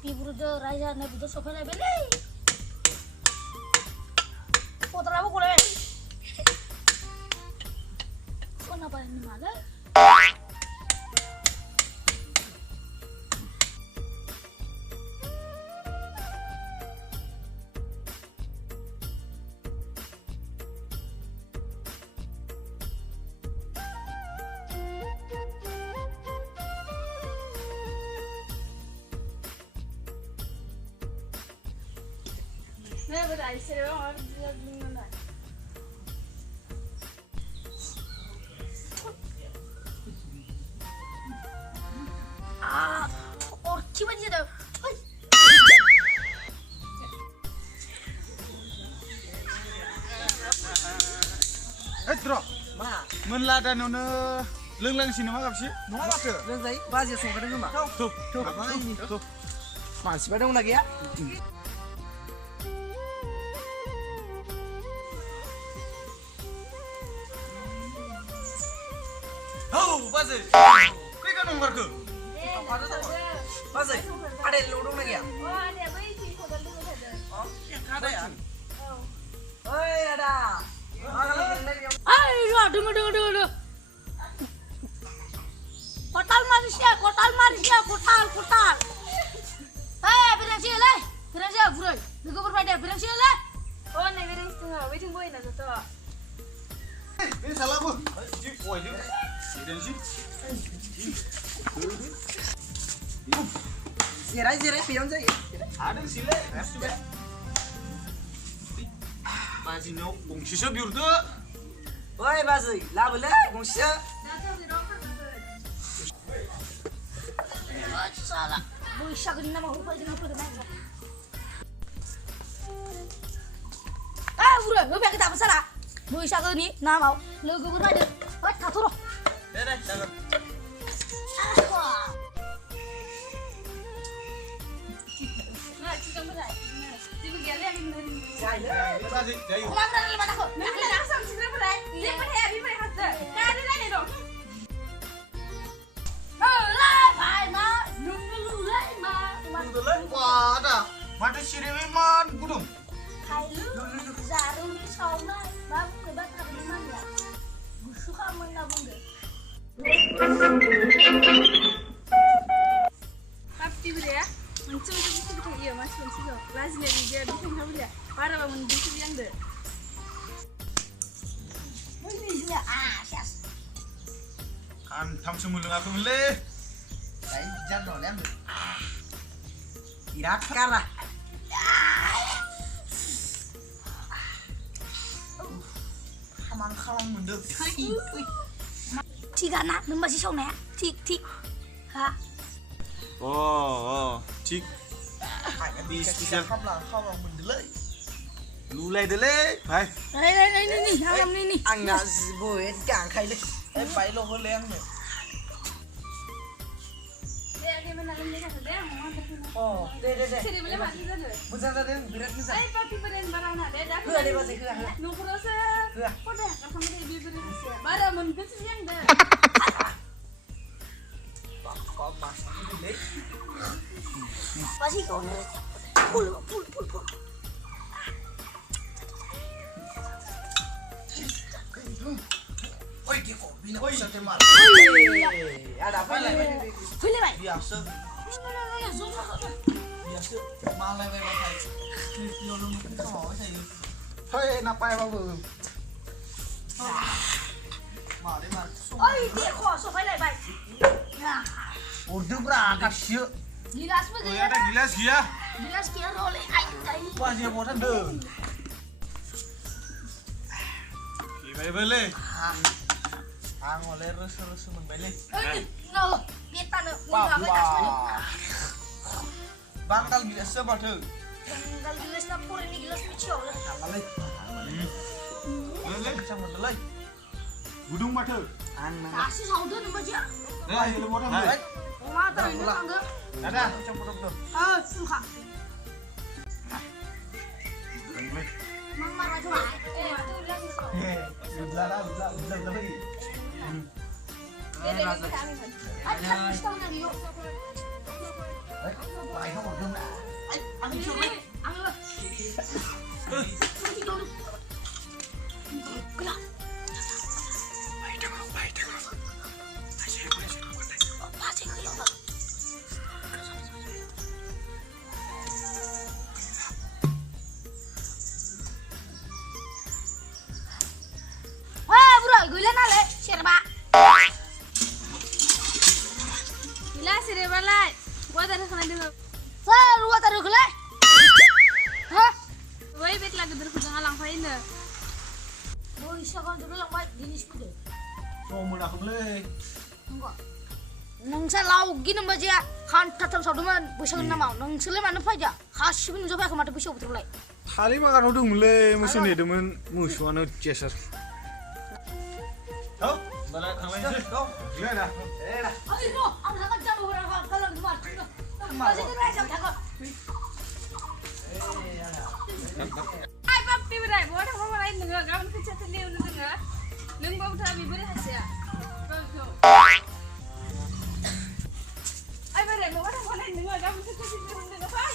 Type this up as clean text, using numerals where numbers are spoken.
Ibu udah raja nabi udah sofa nabi leh. Foto apa kau leh? Kau napa ini malah? Nee, but I said, oh, I'm just doing that. Orki mana dia? Tro, menlada nona leng sini mak apa sih? Mau apa tuh? Lagi bazir sungguh dengan mak. Tuh, apa ini? Tuh, Masih pada lagi ya? hau, bazir. Kau kan nomor ke? Bazir, ada lodong lagi ya? Oh, ada apa ini? Foto dulu saja. Oh, ada ya? Oh. Oi, ada. Ayo, dengar. Kotal manusia, kotal. Bilang sih lah, bro. Duga berbeda, bilang sih lah. Oh, nee, waiting boy na to. Ini salah bu. Cik, woi dia. Ini sih. Zirai, pion saya. Ada sih le. Bazir no, bungsi biur tuh. Oi, bazir, lah boleh, bungsi. Salah. Boy, siya ganun naman rupa din ako naman. Bro, lu biar kita masalah. Boy, siya ganun ni, nama, lu gue berbeda. Wait, katuro. Ada, jangan. Nah, cikang berai. Tiba galian ini dari. Bazir, jayu. Kumanda na naman ako. Nah, langsung cikang berai. Dia berai, abi berai hasta. Nah, ada lagi dong. Wah, ada. Mata siriman gudung. Zaru ni sauna, babu ke batak di mana? Suka menabung deh. Pasti berai ya. Mencuri kita iya mas mencuri. Lazim dia di tengah berai. Para mencuri yang deh. Ini sias. Kan tam semulung aku meleh. Đấy, chân rồi em được. Irak kalah. Kaman mundur. Tiga nak, masih sauna. Tik. Ha. Oh, cik. Phải cái không là mình lợi. Lulai dele. Hai. Ini. Anh là bồi càng khay lên. Em phải lo hơn lên nữa. Dia menahan dia kata dia mau ada. Oh, deh. Sini boleh mati saja. Bukan tadi berat bisa. Ay, papi berai barang nak dia dah. Hứa đi bao giờ hứa. Nunggu rasa. Hứa. Udah, sama dia berai rasa. Bara mencuri yang dah. Có mà đi lấy. Masih kau pul. Ôi cái cổ bị nó sao thế mà. À đã phải lại. Boleh baik. Biasa. Biasa. Mang lại về thầy. Nhiều luôn cái hỏi thầy. Thôi, napai bao giờ? Mở đấy mà. Oi, dia kok so phải lại baik. Nah, Udah berangkat sih. gilas Oh, begini. ada gilas dia. Gilas kira oleh air. Wah, dia bosan deh. Gimana boleh? Ang oleh terus membeli. No, kita no. Bakal biasa pada. Tinggal gilas dapur ini gilas picol. Amalai. Boleh. Bisa mendelai. Gudung mata. Ang Kasih sauda nama dia. Dah, ini orang boleh. Mata ini tangga. Ada. campur dong. Suka. Mang marah juga. Itu bilang Udah lagi. Dede mau kami kan. Ayo kita lagi yuk. Lại không một đương đã. Ăn chưa đấy. Ăn luôn. Kena. Gửi lên lại xe ba Gila sih balai. Gua tadi kena dengar. saya luar taruh ke lai hah Woi bet lagi berhubungan dengan langsung ini. mau isa kan dulu lang baik jenis ko deh Cho mưa nào không lê. enggak nang sa lau gini baja kan tatam sa duman bisa nama nang sele mana faja khas pun coba kemana bisa betul lai थालि बागानाव दंमोनलै मोसौ नेदोंमोन मोसौआनो जेसार औ होमबालाय थांलायनोसै औ गैला दा ayo no ang hangat jauh orang kalau cuma masih tu rai sama takut Hai papi berai, bawa orang bawa lain dengar. Kamu kerja sendiri udah dengar. Neng bawa tapi beri hasil. Hai berai, bawa orang bawa lain dengar. Kamu kerja sendiri udah dengar.